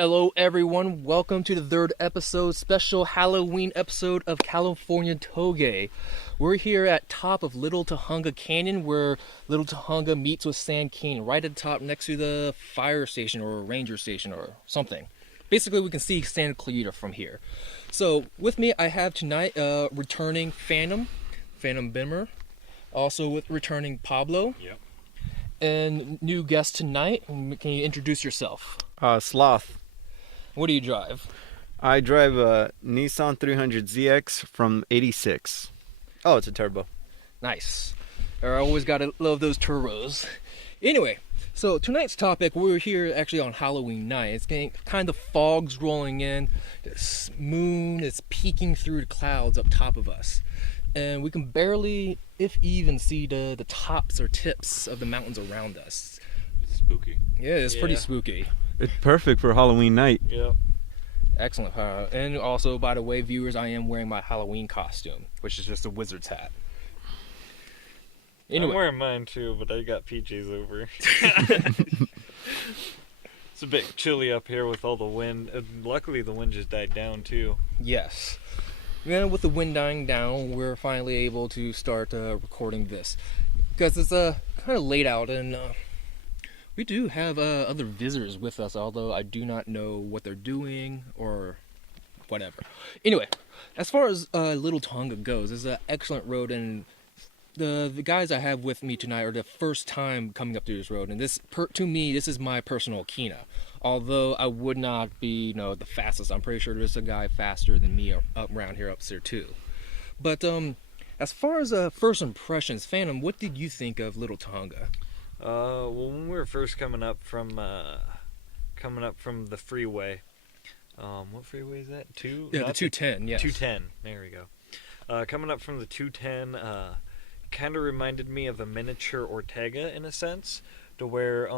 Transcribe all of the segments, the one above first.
Hello everyone, welcome to the third episode, special Halloween episode of Californian Touge. We're here at top of Little Tujunga Canyon where Little Tujunga meets with Sand Canyon, right at the top next to the fire station or ranger station or something. Basically we can see Santa Clarita from here. So with me I have tonight returning Phantom Bimmer, also with returning Pablo. Yep. And new guest tonight, can you introduce yourself? Sloth. What do you drive? I drive a Nissan 300ZX from 86. Oh, it's a turbo. Nice. I always gotta love those turbos. Anyway, so tonight's topic, we're here actually on Halloween night. It's getting kind of fog's rolling in. This moon is peeking through the clouds up top of us. And we can barely, if even, see the tops or tips of the mountains around us. Spooky. Yeah, it's pretty spooky. It's perfect for Halloween night. Yep. Excellent. And also, by the way, viewers, I am wearing my Halloween costume, which is just a wizard's hat. Anyway. I'm wearing mine too, but I got PJs over. It's a bit chilly up here with all the wind. Luckily, the wind just died down too. Yes. And with the wind dying down, we're finally able to start recording this. Because it's kind of late out, and we do have other visitors with us, although I do not know what they're doing or whatever. Anyway, as far as Little Tujunga goes, it's an excellent road, and the guys I have with me tonight are the first time coming up to this road, and to me, this is my personal Kina. Although I would not be, the fastest. I'm pretty sure there's a guy faster than me up around here up there too. But as far as first impressions, Phantom, what did you think of Little Tujunga? Well, when we were first coming up from the freeway, what freeway is that? Yeah, the 210. Yes. 210. There we go. Coming up from the 210, kind of reminded me of a miniature Ortega in a sense, to where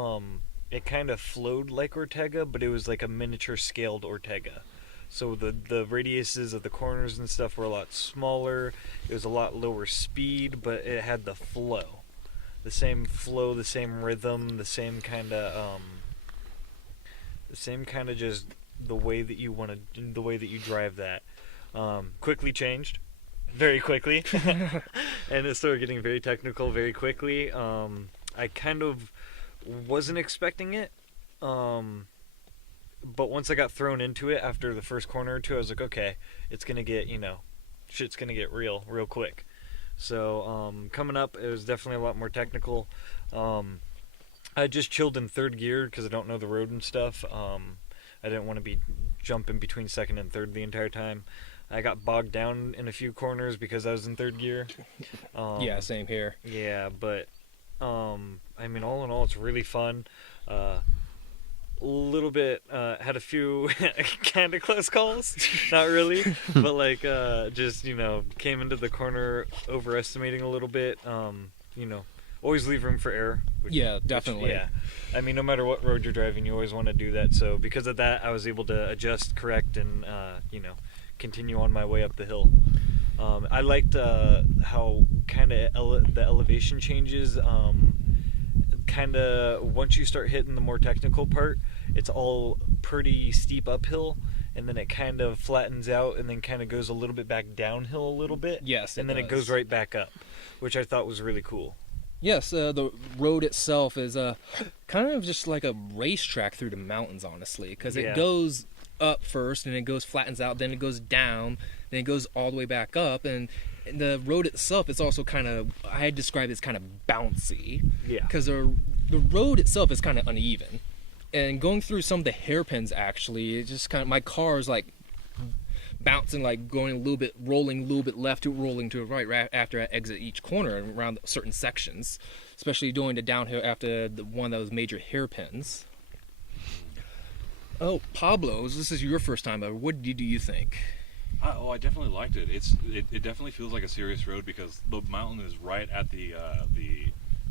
it kind of flowed like Ortega, but it was like a miniature scaled Ortega. So the radiuses of the corners and stuff were a lot smaller. It was a lot lower speed, but it had the flow. The same flow, the same rhythm, the same kind of just the way that you drive that. Quickly changed, very quickly, and it started getting very technical very quickly. I kind of wasn't expecting it, but once I got thrown into it after the first corner or two, I was like, okay, it's gonna get, shit's gonna get real quick. So coming up, it was definitely a lot more technical. I just chilled in third gear because I don't know the road and stuff. I didn't want to be jumping between second and third the entire time. I got bogged down in a few corners because I was in third gear. Yeah, same here. Yeah, but I mean, all in all, it's really fun. Little bit had a few kind of close calls, not really, but just came into the corner overestimating a little bit. Always leave room for error. Yeah, definitely. Yeah, I mean, no matter what road you're driving, you always want to do that. So because of that, I was able to adjust, correct, and continue on my way up the hill. I liked how kind of the elevation changes. Kind of once you start hitting the more technical part, it's all pretty steep uphill, and then it kind of flattens out and then kind of goes a little bit back downhill a little bit. Yes, and then it goes right back up, which I thought was really cool. Yes, the road itself is kind of just like a racetrack through the mountains, honestly, because it goes up first and it flattens out, then it goes down, then it goes all the way back up, and the road itself is also kind of, I describe it as kind of bouncy. Yeah. Because the road itself is kind of uneven. And going through some of the hairpins, actually, it just kind of, my car is like bouncing, like going a little bit, rolling a little bit left to rolling to the right after I exit each corner and around certain sections, especially doing the downhill after one of those major hairpins. Oh, Pablo, this is your first time ever. What do you think? I definitely liked it. It definitely feels like a serious road because the mountain is right at the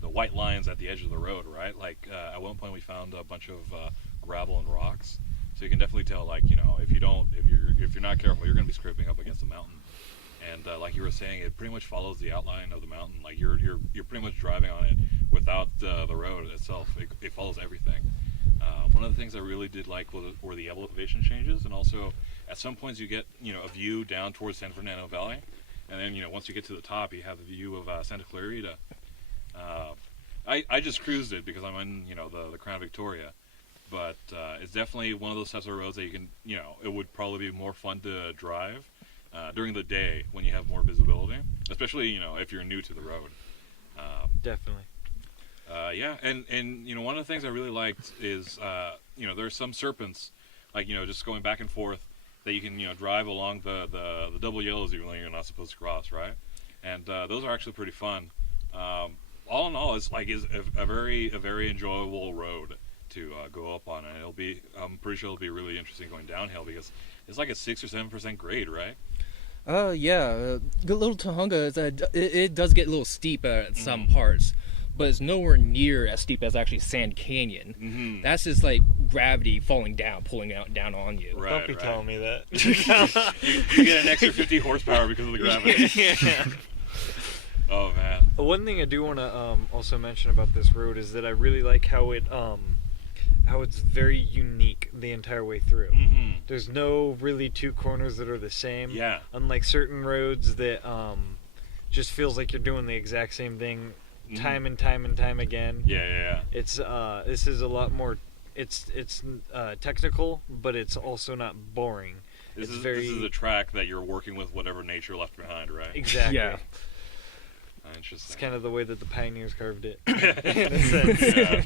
white lines at the edge of the road, right? Like at one point we found a bunch of gravel and rocks, so you can definitely tell, like, if you're not careful, you're going to be scraping up against the mountain. And like you were saying, it pretty much follows the outline of the mountain. Like you're pretty much driving on it without the road itself. It follows everything. One of the things I really did like were the elevation changes, and also at some points you get a view down towards San Fernando Valley, and then once you get to the top, you have the view of Santa Clarita. I just cruised it because I'm in the Crown Victoria, but it's definitely one of those types of roads that you can it would probably be more fun to drive during the day when you have more visibility, especially if you're new to the road. Definitely. Yeah, and one of the things I really liked is there's some serpents, like just going back and forth, that you can drive along the double yellows you're not supposed to cross, right? And those are actually pretty fun. All in all, it's a very enjoyable road to go up on, and I'm pretty sure it'll be really interesting going downhill because it's like a 6 or 7% grade, right? Yeah. Little Tujunga it does get a little steep at some parts, but it's nowhere near as steep as actually Sand Canyon. Mm-hmm. That's just like gravity falling down, pulling down on you. Right, Don't be telling me that. you get an extra 50 horsepower because of the gravity. Yeah. Oh man. One thing I do want to also mention about this road is that I really like how it's very unique the entire way through. Mm-hmm. There's no really two corners that are the same. Yeah. Unlike certain roads that just feels like you're doing the exact same thing time and time and time again. Yeah. It's this is a lot more. It's technical, but it's also not boring. This It's is a track that you're working with whatever nature left behind, right? Exactly. Yeah. Interesting. It's kind of the way that the pioneers carved it. In a sense. Yeah.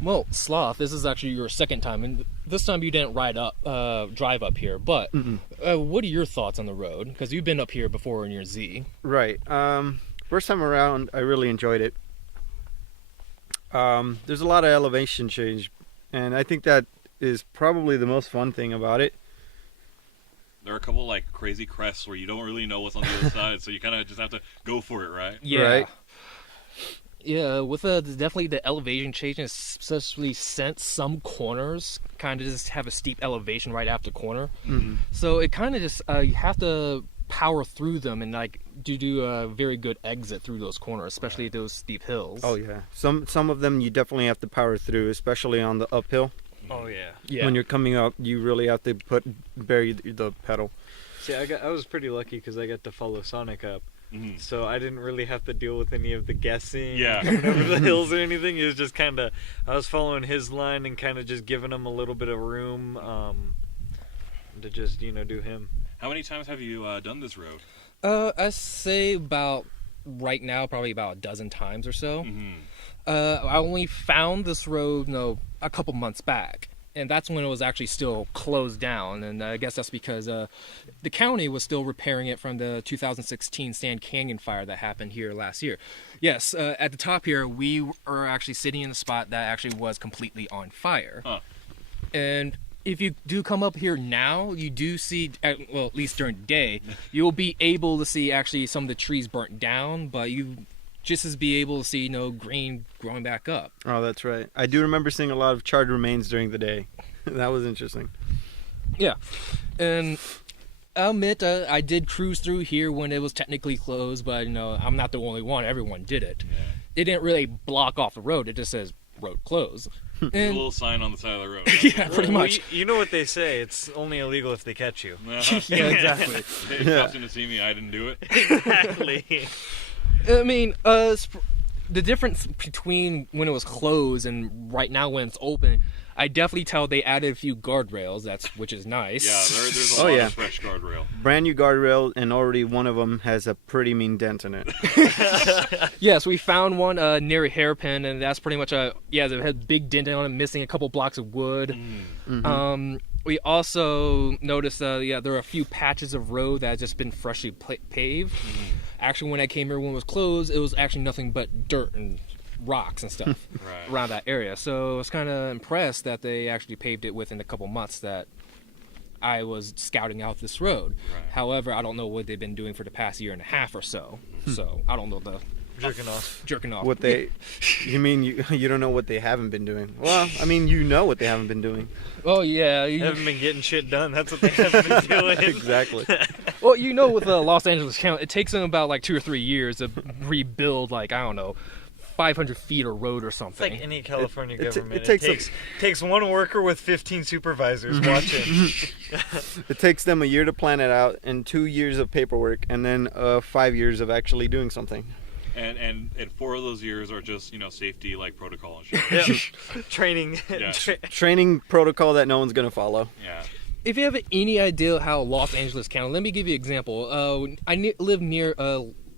Well, Sloth, this is actually your second time, and this time you didn't drive up here. But what are your thoughts on the road? Because you've been up here before in your Z. Right. First time around, I really enjoyed it. There's a lot of elevation change, and I think that is probably the most fun thing about it. There are a couple like crazy crests where you don't really know what's on the other side, so you kind of just have to go for it, right? Yeah. Right. Yeah, with definitely the elevation change, especially since some corners kind of just have a steep elevation right after corner. Mm-hmm. So it kind of just, you have to power through them and like do a very good exit through those corners, especially those steep hills. Oh yeah. Some of them you definitely have to power through, especially on the uphill. Oh yeah. Yeah. When you're coming up, you really have to bury the pedal. See, I was pretty lucky because I got to follow Sonic up, Mm-hmm. so I didn't really have to deal with any of the guessing. Yeah. Coming over the hills or anything. It was just kind of I was following his line and kind of just giving him a little bit of room to just do him. How many times have you done this road? I say about right now probably about a dozen times or so. Mm-hmm. I only found this road a couple months back, and that's when it was actually still closed down, and I guess that's because the county was still repairing it from the 2016 Sand Canyon fire that happened here last year. Yes, at the top here we are actually sitting in a spot that actually was completely on fire. Huh. And if you do come up here now, you do see, well, at least during the day, you'll be able to see actually some of the trees burnt down, but you just as be able to see green growing back up. Oh, that's right. I do remember seeing a lot of charred remains during the day. That was interesting. Yeah, and I'll admit I did cruise through here when it was technically closed, but I'm not the only one. Everyone did it. Yeah. It didn't really block off the road. It just says road closed. There's a And little sign on the side of the road. yeah, pretty much. You know what they say? It's only illegal if they catch you. Yeah, exactly. They cops in to see me. I didn't do it. Exactly. I mean, the difference between when it was closed and right now when it's open, I definitely tell they added a few guardrails. Which is nice. Yeah, there's a Oh, lot yeah. of fresh guardrail. Brand new guardrail, and already one of them has a pretty mean dent in it. Yes, we found one near a hairpin, and that's pretty much it had a big dent on it, missing a couple blocks of wood. Mm-hmm. We also noticed there are a few patches of road that had just been freshly paved. Actually, when I came here when it was closed, it was actually nothing but dirt and rocks and stuff Right. around that area. So I was kind of impressed that they actually paved it within a couple months that I was scouting out this road. Right. However, I don't know what they've been doing for the past year and a half or so. So I don't know the Jerking off. What they... You mean you don't know what they haven't been doing? Well, I mean, you know what they haven't been doing. Oh yeah, They haven't been getting shit done. That's what they haven't been doing. Exactly. well, with Los Angeles County, it takes them about like 2 or 3 years to rebuild, like, I don't know, 500 feet of road or It's something. like any California government. it takes one worker with 15 supervisors watching. It takes them a year to plan it out and 2 years of paperwork and then 5 years of actually doing something. And 4 of those years are just safety like protocol and shit. Yeah. Training. Yeah. Training protocol that no one's gonna follow. Yeah. If you have any idea how Los Angeles County, let me give you an example. I live near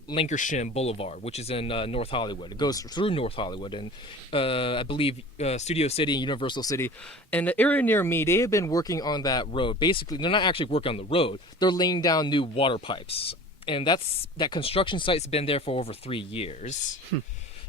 Lancashire Boulevard, which is in North Hollywood. It goes through North Hollywood and I believe Studio City and Universal City. And the area near me, they have been working on that road. Basically, they're not actually working on the road. They're laying down new water pipes. And that construction site's been there for over 3 years.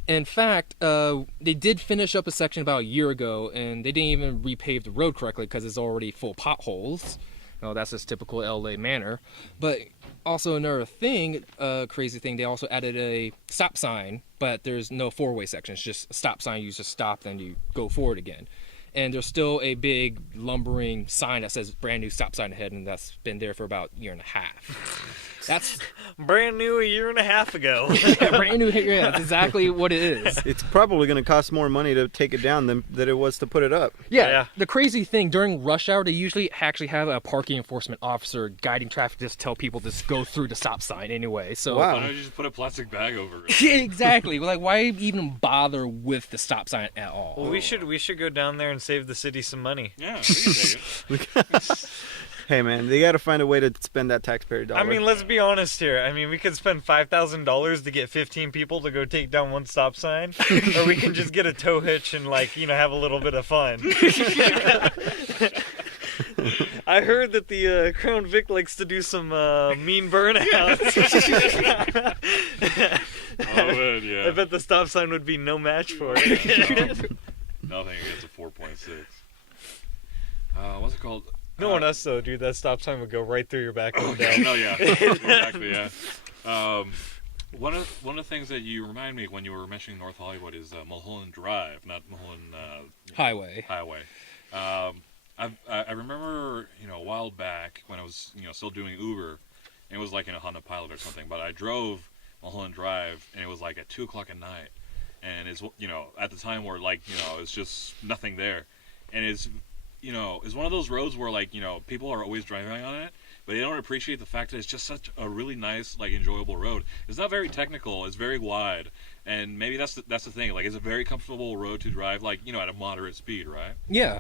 In fact, they did finish up a section about a year ago, and they didn't even repave the road correctly because it's already full of potholes. That's just typical LA manner. But also another thing, crazy thing, they also added a stop sign, but there's no four-way section. It's just a stop sign. You just stop, then you go forward again. And there's still a big lumbering sign that says brand new stop sign ahead, and that's been there for about a year and a half. That's brand new a year and a half ago. Yeah, brand new. Yeah, that's exactly what it is. It's probably going to cost more money to take it down than it was to put it up. Yeah, the crazy thing, during rush hour, they usually actually have a parking enforcement officer guiding traffic, just tell people to just go through the stop sign anyway. So Wow. Why don't you just put a plastic bag over it? Yeah, exactly. Like, why even bother with the stop sign at all? Well, we should go down there and save the city some money. Yeah, we can take it. Hey man, they got to find a way to spend that taxpayer dollar. I mean, let's be honest here. I mean, we could spend $5,000 to get 15 people to go take down one stop sign, or we can just get a tow hitch and have a little bit of fun. I heard that the Crown Vic likes to do some mean burnouts. Yeah. I bet the stop sign would be no match for it. Nothing against a 4.6. What's it called? No one else though, dude. That stop sign would go right through your back window. No, yeah, exactly, yeah. One of the things that you remind me when you were mentioning North Hollywood is Mulholland Drive, not Mulholland Highway. I remember a while back when I was still doing Uber, and it was like in a Honda Pilot or something. But I drove Mulholland Drive, and it was like at 2:00 at night, and it's at the time where it's just nothing there, and it's one of those roads where people are always driving on it, but they don't appreciate the fact that it's just such a really nice, enjoyable road. It's not very technical. It's very wide, and maybe that's the thing. It's a very comfortable road to drive, at a moderate speed, right? Yeah.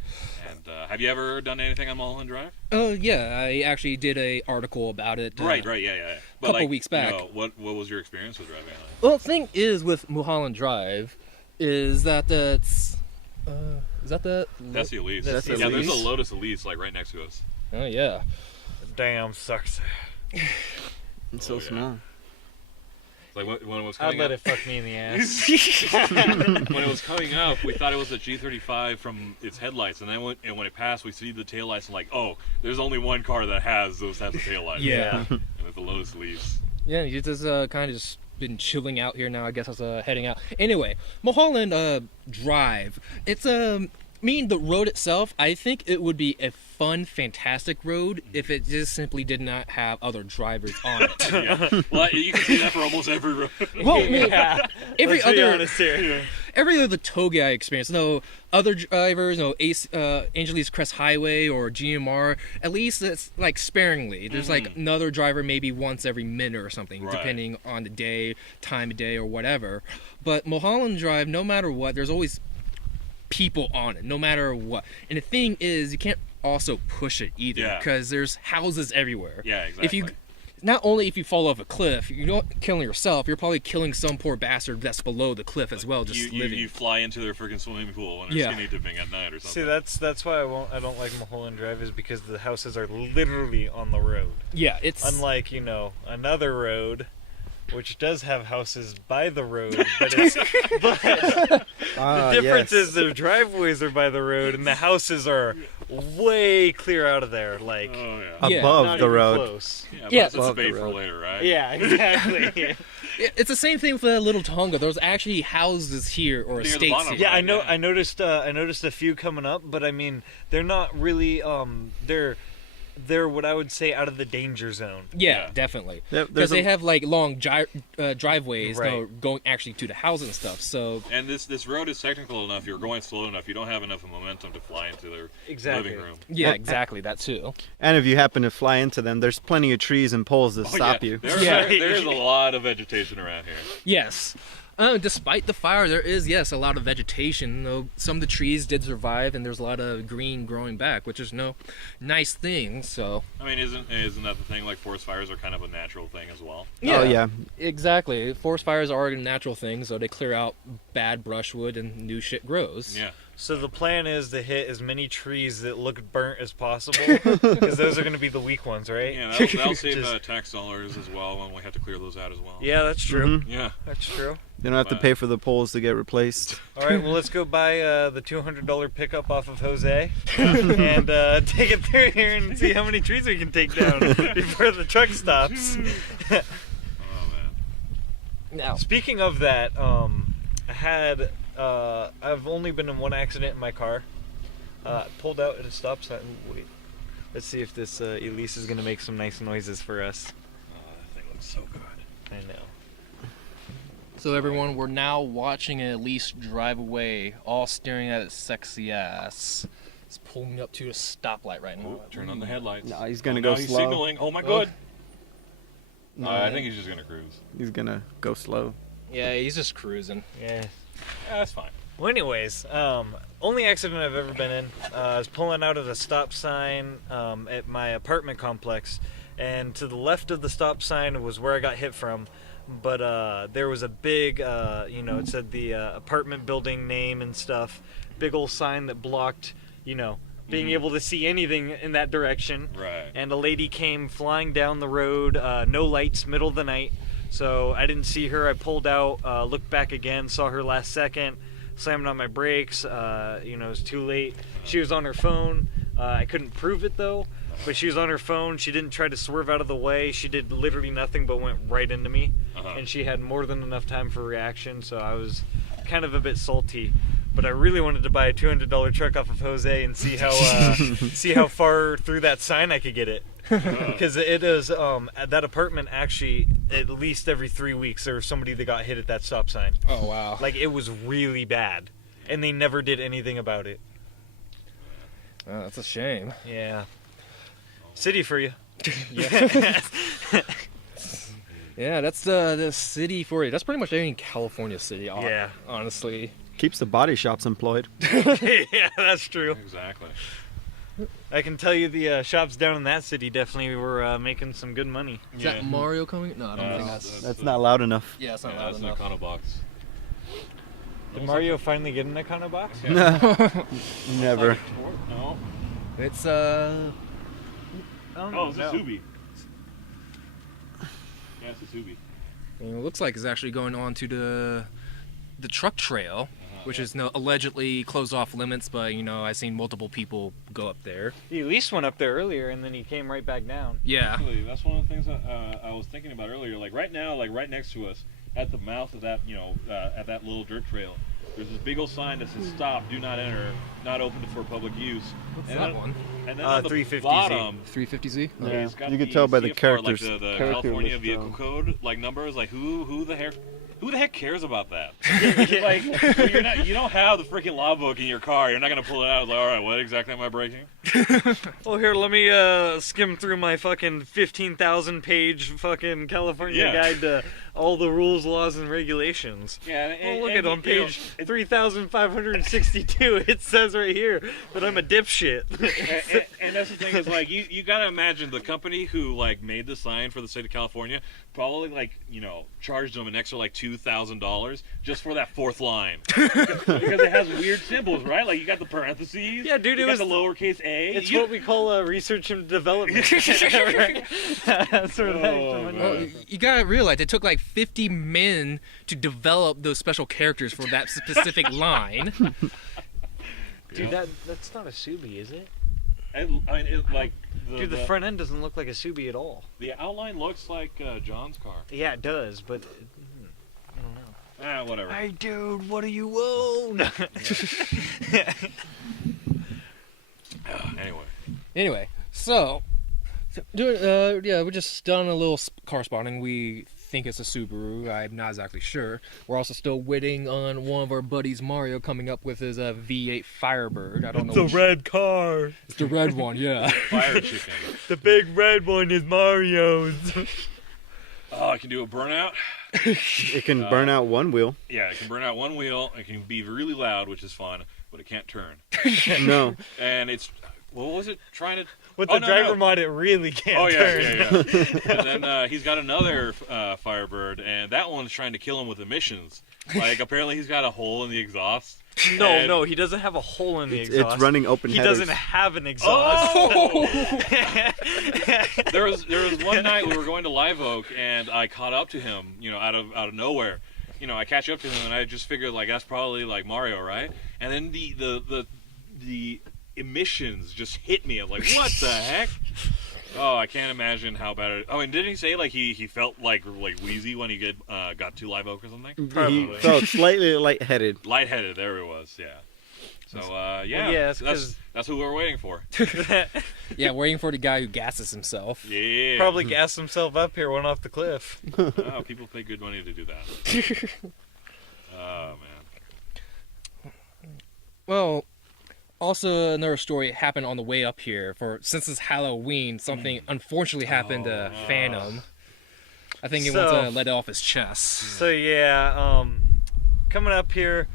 And have you ever done anything on Mulholland Drive? Yeah. I actually did an article about it. Right. Yeah. But couple weeks back. What was your experience with driving on it? Well, the thing is with Mulholland Drive is that it's... is that the... That's the Elise. That's the There's a Elise. Lotus Elise right next to us. Oh, yeah. Damn, sucks. It's so yeah. small. When it was I'd coming let up, it fuck me in the ass. when it was coming up, we thought it was a G35 from its headlights, and then when it passed, we see the taillights, and oh, there's only one car that has those types of taillights. Yeah. And it's the Lotus Elise. Yeah, you just kind of just been chilling out here now. I guess I was heading out. Anyway, Mulholland Drive. It's the road itself, I think it would be a fun, fantastic road if it just simply did not have other drivers on it. Yeah. Well, you can see that for almost every road. Well, I mean, every Let's be other honest here. every other toge I experienced, no other drivers, no Angeles Crest Highway or GMR. At least it's sparingly. There's another driver maybe once every minute or something, Right. depending on the day, time of day, or whatever. But Mulholland Drive, no matter what, there's always people on it, no matter what. And the thing is, you can't also push it either, Yeah. because there's houses everywhere. Yeah, exactly. Not only if you fall off a cliff, you're not killing yourself, you're probably killing some poor bastard that's below the cliff as well, just living. You fly into their freaking swimming pool when they're Yeah. skinny dipping at night or something. See, that's why I don't like Mulholland Drive, is because the houses are literally on the road. Yeah, it's... Unlike, another road, which does have houses by the road, but the difference is their driveways are by the road and the houses are way clear out of there, Oh yeah. Yeah. Above not the even road. close. Yeah, Yeah. but that's Above the debate for road. later, right? Yeah, exactly. It's the same thing with Little Tujunga. There's actually houses here or Near the estates bottom, here. Yeah, I Right, know. yeah. I noticed a few coming up, but I mean, they're not really. They're they're what I would say out of the danger zone. Yeah, definitely. There's Because they a- have like long driveways, Right. going actually to the house and stuff. So And this road is technical enough. You're going slow enough. You don't have enough momentum to fly into their Exactly. living room. yeah, exactly that too. And if you happen to fly into them, there's plenty of trees and poles to stop yeah. you. There's a lot of vegetation around here. Yes. Despite the fire, there is, yes, a lot of vegetation. Though some of the trees did survive, and there's a lot of green growing back, which is no nice thing. So I mean, isn't that the thing? Like forest fires are kind of a natural thing as well. Oh, yeah. exactly. Forest fires are a natural thing, so they clear out bad brushwood and new shit grows. Yeah. So the plan is to hit as many trees that look burnt as possible, because those are going to be the weak ones, right? Yeah, that'll save Just- tax dollars as well when we have to clear those out as well. Yeah, that's true. Mhm. Yeah. That's true. You don't have to pay for the poles to get replaced. All right, well, let's go buy the $200 pickup off of Jose and take it through here and see how many trees we can take down before the truck stops. Oh man. Now, Speaking of that, I've only been in one accident in my car. Pulled out at a stop sign. Ooh, wait. Let's see if this Elise is going to make some nice noises for us. That thing looks so good. I know. so everyone, we're now watching Elise drive away, all staring at its sexy ass. It's pulling up to a stoplight right now. Ooh, turn on the headlights. No, he's gonna Oh, go now he's slow. signaling. Oh my god. No, I think he's just gonna cruise. He's gonna go slow. Yeah, he's just cruising. Yeah. Yeah, that's fine. Well, anyways, only accident I've ever been in. I was pulling out at a stop sign at my apartment complex, and to the left of the stop sign was where I got hit from. But there was a big, it said the apartment building name and stuff. Big old sign that blocked, being able to see anything in that direction. Right. And a lady came flying down the road, no lights, middle of the night. So I didn't see her. I pulled out, looked back again, saw her last second, slammed on my brakes. It was too late. She was on her phone. I couldn't prove it though, but she was on her phone. She didn't try to swerve out of the way. She did literally nothing but went right into me. Uh-huh. And she had more than enough time for reaction, so I was kind of a bit salty. But I really wanted to buy a $200 truck off of Jose and see how far through that sign I could get it. Because it is at that apartment, actually at least every 3 weeks there was somebody that got hit at that stop sign. Oh wow. Like, it was really bad, and they never did anything about it. Oh, that's a shame. Yeah, city for you. Yeah, that's the city for you. That's pretty much any California city. Yeah. Honestly. Keeps the body shops employed. Yeah, that's true. Exactly. I can tell you the shops down in that city definitely were making some good money. Is that Mario coming? No, I don't think that's- that's. That's not loud enough. Yeah, it's not Yeah, loud that's an enough. Econo box. Did Mario finally get an Econo box? Never. No. It's Oh, it's a Subi. Yeah, it's a Subi. it looks like it's actually going on to the truck trail, which is allegedly closed off limits. But I've seen multiple people go up there. He at least went up there earlier, and then he came right back down. Yeah. Actually, that's one of the things that I was thinking about earlier. Like right now, like right next to us, at the mouth of that, at that little dirt trail, there's this big old sign that says "Stop, Do Not Enter, Not Open for public use." What's and that then, one? And then on the 350Z. bottom, 350Z. Yeah. it's got You can tell by the CFR, characters- like the character California list, Vehicle Code, like numbers. Like who the heck cares about that? Like you don't have the freaking logbook in your car. You're not gonna pull it out. It's like, all right, what exactly am I breaking? Well, here, let me skim through my fucking 15,000 page fucking California Yeah. guide to all the rules, laws, and regulations. Yeah, Well, look at on page 3,562. It says right here that I'm a dipshit. and that's the thing is like you gotta imagine the company who like made the sign for the state of California probably like charged them an extra like $2,000 just for that fourth line because it has weird symbols, right? Like you got the parentheses, Yeah, dude, you it got was the lowercase a. It's what we call research and development. That's sort of Oh, man. Well, you gotta realize it took like 50 men to develop those special characters for that specific line. Dude, that's not a Subi, is it? I mean, like Dude, the front end doesn't look like a Subi at all. the outline looks like John's car. Yeah, it does, but I don't know. Whatever. Hey, dude, what do you own? Anyway, Anyway, so Yeah, we're just done a little car spotting. We think it's a Subaru. I'm not exactly sure. We're also still waiting on one of our buddies, Mario, coming up with his V8 Firebird. I don't know. It's a red car. It's the red one, yeah. Fire chicken. The big red one is Mario's. Oh, I can do a burnout. It can burn out one wheel. Yeah, it can burn out one wheel. It can be really loud, which is fun, but it can't turn. No. And it's, what was it? Trying to... With the driver mod, it really can't turn. And then he's got another Firebird, and that one's trying to kill him with emissions. Like, apparently he's got a hole in the exhaust. No, he doesn't have a hole in the exhaust. It's running open He headers. doesn't have an exhaust. Oh! there was one night we were going to Live Oak, and I caught up to him, out of nowhere. I catch up to him, and I just figured, like, that's probably like Mario, right? And then the emissions just hit me. I'm like, what the heck? Oh, I can't imagine how bad it. Oh, and didn't he say like he felt like wheezy when he got to Live Oak or something? He felt slightly lightheaded. Lightheaded, there it was. Yeah. So yeah, yeah, that's who we're waiting for. Yeah, waiting for the guy who gasses himself. Yeah. Probably gassed himself up here, went off the cliff. Oh, people pay good money to do that. Oh man. Well, also another story happened on the way up here. Since it's Halloween, something unfortunately happened to Phantom. I think he wants to let it off his chest. So yeah, coming up here,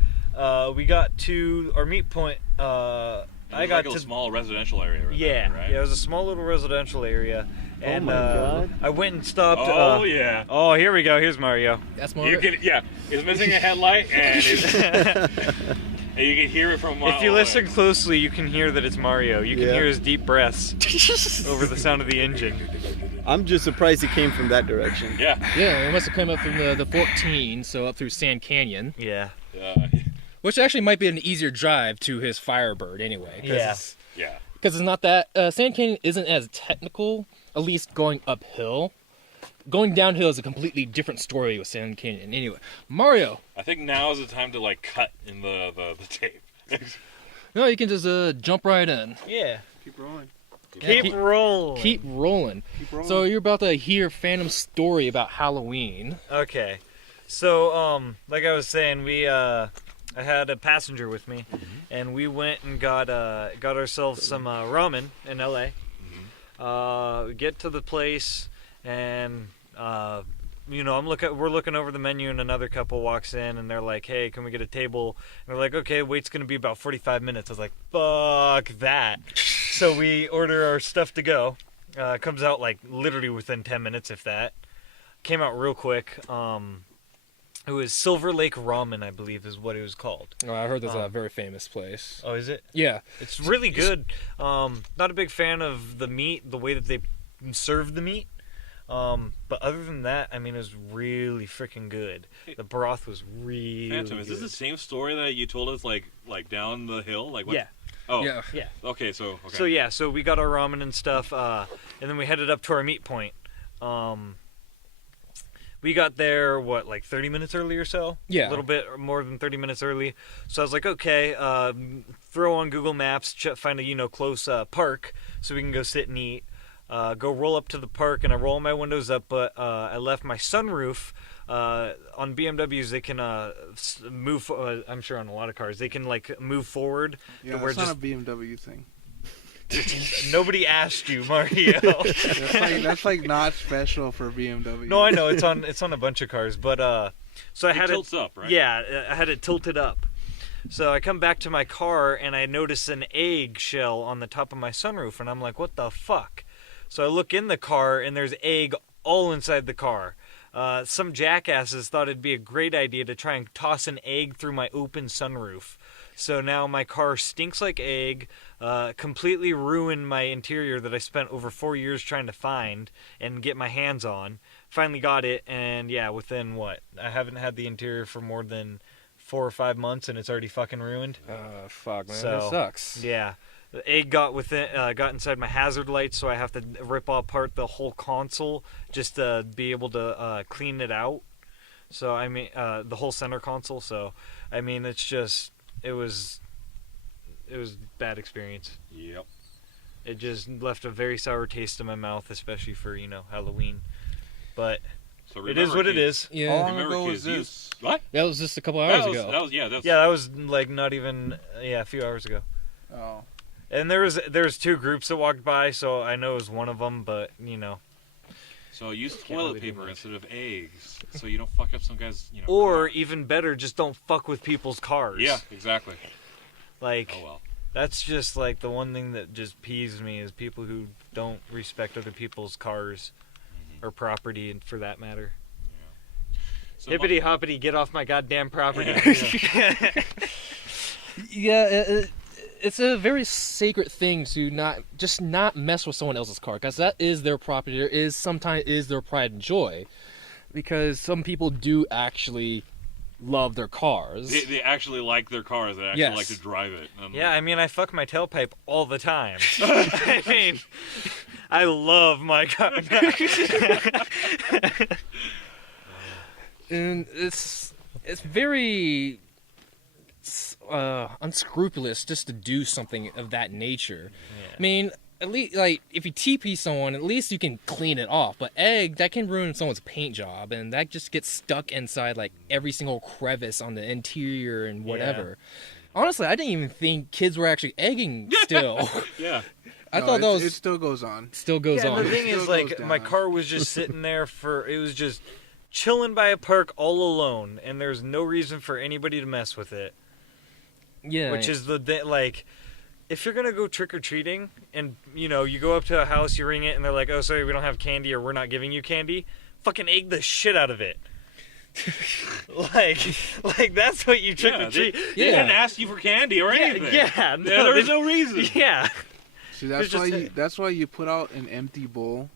we got to our meet point. I got like to a small residential area. Right yeah, there, right? yeah. It was a small little residential area, and my God. I went and stopped. Oh yeah. Oh, here we go. Here's Mario. That's You Mario. can, it's missing a headlight, and and you can hear it from a mile If you listen away. closely, you can hear that it's Mario. You can Yeah. hear his deep breaths over the sound of the engine. I'm just surprised he came from that direction. Yeah. Yeah, it must have come up from the 14, so up through Sand Canyon. Yeah. Which actually might be an easier drive to his Firebird anyway. Yeah. Yeah. Because it's not that... Sand Canyon isn't as technical, at least going uphill. Going downhill is a completely different story with Sand Canyon. Anyway, Mario. I think now is the time to like cut in the tape. No, you can just jump right in. Yeah. Keep rolling. Keep rolling. Keep rolling. Keep rolling. So you're about to hear Phantom's story about Halloween. Okay. So, like I was saying, I had a passenger with me, and we went and got ourselves some ramen in LA. We get to the place, and we're looking over the menu, and another couple walks in, and they're like, "Hey, can we get a table?" And we're like, "Okay, wait's gonna be about 45 minutes." I was like, "Fuck that!" So we order our stuff to go. Comes out like literally within 10 minutes, if that. Came out real quick. It was Silver Lake Ramen, I believe, is what it was called. Oh, I heard that's a very famous place. Oh, is it? Yeah. It's really good. Not a big fan of the meat, the way that they serve the meat. But other than that, I mean, it was really freaking good. The broth was really Phantom, is this the same story that you told us like down the hill? Like what? Yeah. Oh. Yeah. Yeah. Okay. So. So we got our ramen and stuff, and then we headed up to our meet point. We got there, 30 minutes early or so? Yeah. A little bit more than 30 minutes early. So I was like, okay, throw on Google Maps, find a, close park so we can go sit and eat. Go roll up to the park, and I roll my windows up, but I left my sunroof. On BMWs, they can move, I'm sure on a lot of cars, they can, move forward. Yeah, it's not a BMW thing. Nobody asked you, Mario. That's like not special for BMW. No, I know it's on a bunch of cars, but so I had it tilts up, right? Yeah, I had it tilted up. So I come back to my car and I notice an egg shell on the top of my sunroof, and I'm like, what the fuck? So I look in the car and there's egg all inside the car. Some jackasses thought it'd be a great idea to try and toss an egg through my open sunroof. So now my car stinks like egg, completely ruined my interior that I spent over 4 years trying to find and get my hands on. Finally got it, and yeah, within I haven't had the interior for more than 4 or 5 months, and it's already fucking ruined. Fuck, man. So, That sucks. Yeah. The egg got inside my hazard lights, so I have to rip apart the whole console just to be able to clean it out. So, I mean, the whole center console. So, I mean, it's just... It was bad experience. Yep. It just left a very sour taste in my mouth, especially for, Halloween. But So it is what it is. How Yeah, long Remember, ago kids, was this? What? that was just a couple hours ago. That was like not even a few hours ago. Oh. And there was 2 groups that walked by, so I know it was one of them, but So use Can't toilet really do paper much. instead of eggs, so you don't fuck up some guy's, Or car. even better, just don't fuck with people's cars. Yeah, exactly. Like Oh well. that's just like the one thing that just peeves me is people who don't respect other people's cars or property, and for that matter. So Hippity hoppity, get off my goddamn property. Yeah, it's a very sacred thing to not mess with someone else's car, because that is their property. There is sometimes is their pride and joy, because some people do actually love their cars. They actually like their cars. They actually Yes. like to drive it. And Yeah, I mean, I fuck my tailpipe all the time. I mean, I love my car. And it's very unscrupulous just to do something of that nature. Yeah. I mean, at least like if you TP someone, at least you can clean it off. But egg, that can ruin someone's paint job, and that just gets stuck inside like every single crevice on the interior and whatever. Honestly, I didn't even think kids were actually egging still. Yeah. I No, thought that was It still goes on. still goes Yeah, on. the thing Still is, like, goes my down. car was just sitting there it was just chilling by a park all alone, and there's no reason for anybody to mess with it. Yeah, Which is like, if you're gonna go trick or treating, and you go up to a house, you ring it, and they're like, "Oh, sorry, we don't have candy, or we're not giving you candy." Fucking egg the shit out of it. like that's what you trick or treat. They didn't ask you for candy or anything. Yeah, There was no reason. Yeah. See, that's It's why just- that's why you put out an empty bowl.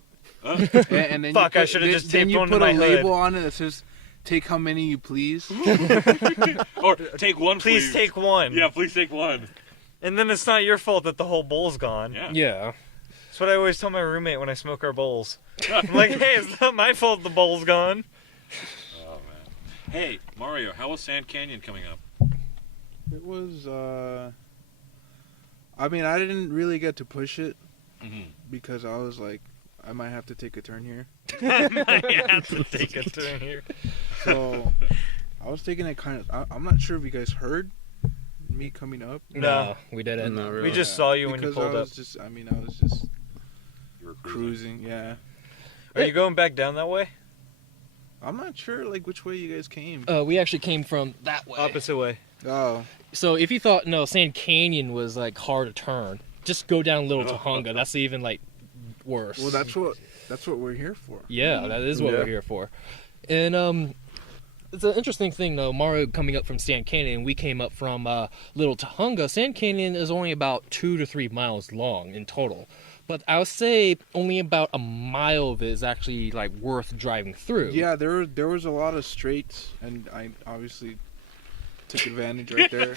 Uh, And then Fuck, you I put, should've just then taped you one to put my a hood. label on it that says, "Take how many you please." or take one, Please take one. Yeah, please take one. And then it's not your fault that the whole bowl's gone. Yeah. yeah. That's what I always tell my roommate when I smoke our bowls. I'm like, hey, it's not my fault the bowl's gone. Oh man. Hey, Mario, how was Sand Canyon coming up? It was. I mean, I didn't really get to push it Mm-hmm. because I was like, I might have to take a turn here. I have to take a turn here. So I was taking it kind of. I'm not sure if you guys heard me coming up. No. we didn't. Not We really. just saw you when you because pulled I up. was just. I mean, I was just You were cruising. Yeah. Are you going back down that way? I'm not sure like which way you guys came. We actually came from that way. Opposite way. Oh. So if you thought Sand Canyon was like hard to turn, just go down Little Tujunga. That's even like worse. Well, that's what we're here for. Yeah, that is what Yeah. we're here for. And it's an interesting thing though. Mario coming up from Sand Canyon, we came up from Little Tujunga. Sand Canyon is only about 2 to 3 miles long in total, but I would say only about a mile of it is actually like worth driving through. Yeah, there was a lot of straights, and I obviously took advantage right there.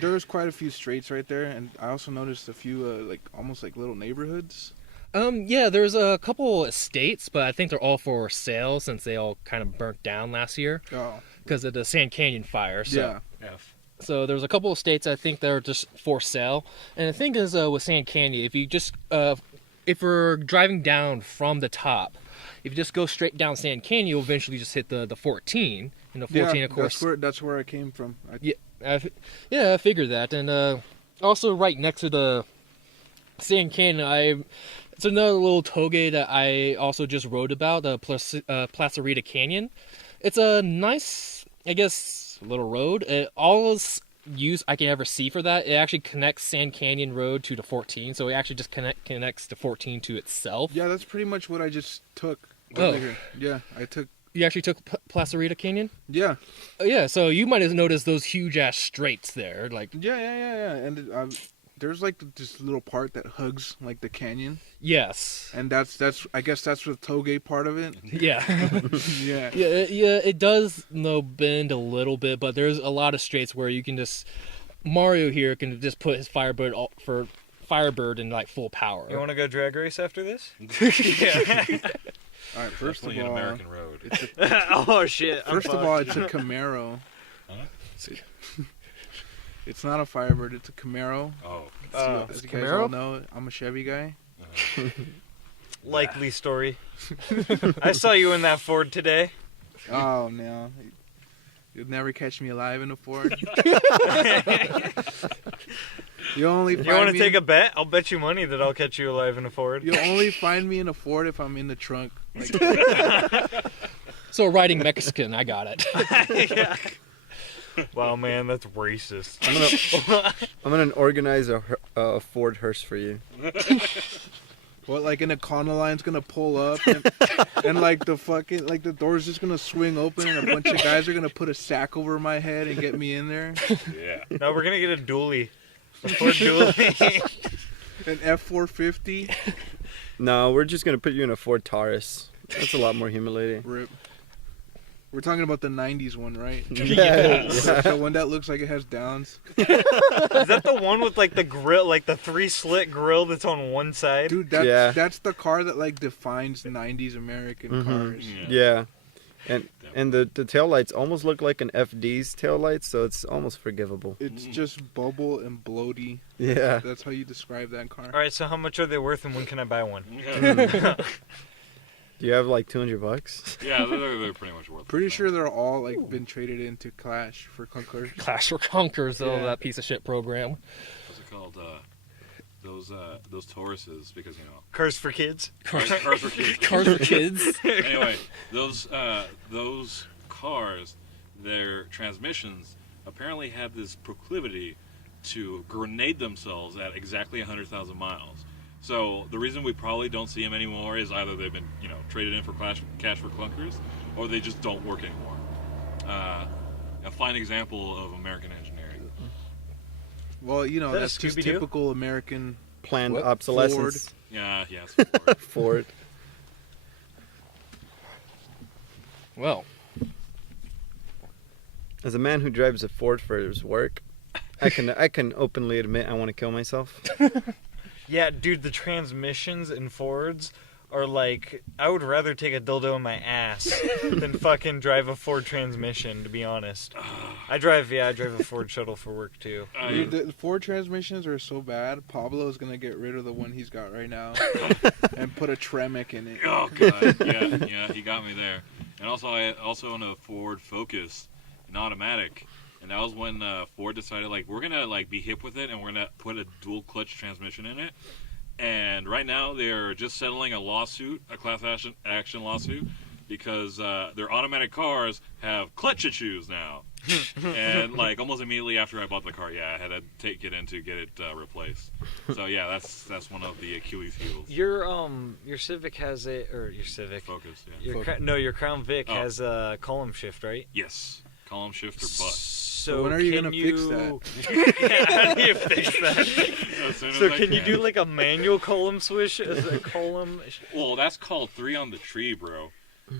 there was quite a few straights right there, and I also noticed a few like almost like little neighborhoods. Yeah, there's a couple estates, but I think they're all for sale since they all kind of burnt down last year Oh, because of the Sand Canyon fire. So. yeah. Yeah. So there's a couple of states I think that are just for sale. And the thing is with Sand Canyon, if you just if we're driving down from the top, if you just go straight down Sand Canyon, you'll eventually just hit the 14. And the 14, Yeah, of course. that's where I came from. I figured that. And also right next to the Sand Canyon, it's another little toge that I also just wrote about, the Placerita Canyon. It's a nice, I guess, little road. All use I can ever see for that, it actually connects Sand Canyon Road to the 14, so it actually just connects the 14 to itself. Yeah, that's pretty much what I just took. Oh. earlier. Yeah, I took. You actually took Placerita Canyon? Yeah, Yeah, so you might have noticed those huge ass straights there, like yeah, and there's like this little part that hugs like the canyon, yes, and that's I guess that's the toge part of it. yeah. Yeah. Yeah, it does bend a little bit, but there's a lot of straights where you can just Mario here can just put his Firebird in like full power. You want to go drag race after this? All right, first of Definitely an all, American road. Oh shit! first of all, it's a Camaro. Huh? It's not a Firebird. It's a Camaro. Oh. As you guys Camaro? all know, I'm a Chevy guy. Likely story. I saw you in that Ford today. Oh no, you'll never catch me alive in a Ford. You only You find want to me take a bet? I'll bet you money that I'll catch you alive in a Ford. You'll only find me in a Ford if I'm in the trunk. Like, So riding Mexican, I got it. Yeah. Wow, man, that's racist. I'm gonna organize a Ford hearse for you. what, like an Econoline's gonna pull up and like the fucking like the door's just gonna swing open and a bunch of guys are gonna put a sack over my head and get me in there. Yeah. No, we're gonna get a dually. A Ford dually. An F450. No, we're just gonna put you in a Ford Taurus. That's a lot more humiliating. Rip. We're talking about the 90s one, right? Yeah. The one that looks like it has downs. Is that the one with like the grill, like the 3-slit grill that's on one side? Dude, that's the car that like defines 90s American cars. Yeah. And the taillights almost look like an FD's taillights, so it's almost forgivable. It's just bubble and bloaty. Yeah. That's how you describe that car. All right, so how much are they worth and when can I buy one? Do you have like $200? Yeah, they're pretty much worth. Pretty sure they're all like been traded into Clash for Clunkers. Clash for Conkers, though, Yeah. that piece of shit program. What's it called? Those Tauruses, because Cars for kids? cars for kids. Cars for kids. Anyway, those cars, their transmissions apparently have this proclivity to grenade themselves at exactly 100,000 miles. So the reason we probably don't see them anymore is either they've been, traded in for cash for clunkers, or they just don't work anymore. A fine example of American engineering. Well, that that's just Scooby-Doo? typical American. Planned What? obsolescence. Yeah, it's Ford. Ford. Well, As a man who drives a Ford for his work, I can openly admit I want to kill myself. Yeah, dude, the transmissions in Fords are like, I would rather take a dildo in my ass than fucking drive a Ford transmission, to be honest. I drive a Ford shuttle for work too. Dude, the Ford transmissions are so bad. Pablo is gonna get rid of the one he's got right now and put a Tremec in it. Oh god, yeah, he got me there. And also, I also own a Ford Focus, an automatic, and that was when Ford decided we're gonna be hip with it, and we're gonna put a dual clutch transmission in it. And right now they're just settling a lawsuit, a class action lawsuit, because their automatic cars have clutch issues now. And almost immediately after I bought the car, I had to take it in to get it replaced. So yeah, that's one of the Achilles heels. Your Civic has your Civic. Focus, yeah. Your Crown Vic has a column shift, right? Yes, column shift or bust. So when are you can gonna fix that? Yeah, how do you fix that? As soon as So I can you do a manual column switch as a column? Well, that's called 3 on the tree, bro.